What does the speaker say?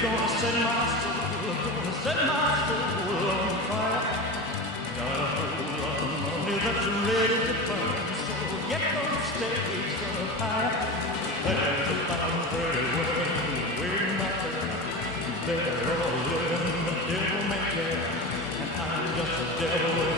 Gonna set my soul on fire. Got a whole lot of money that's ready to burn, so get those stakes up high. There's a thousand pretty women waiting out there. They're all living the devil may care, and I'm just a devil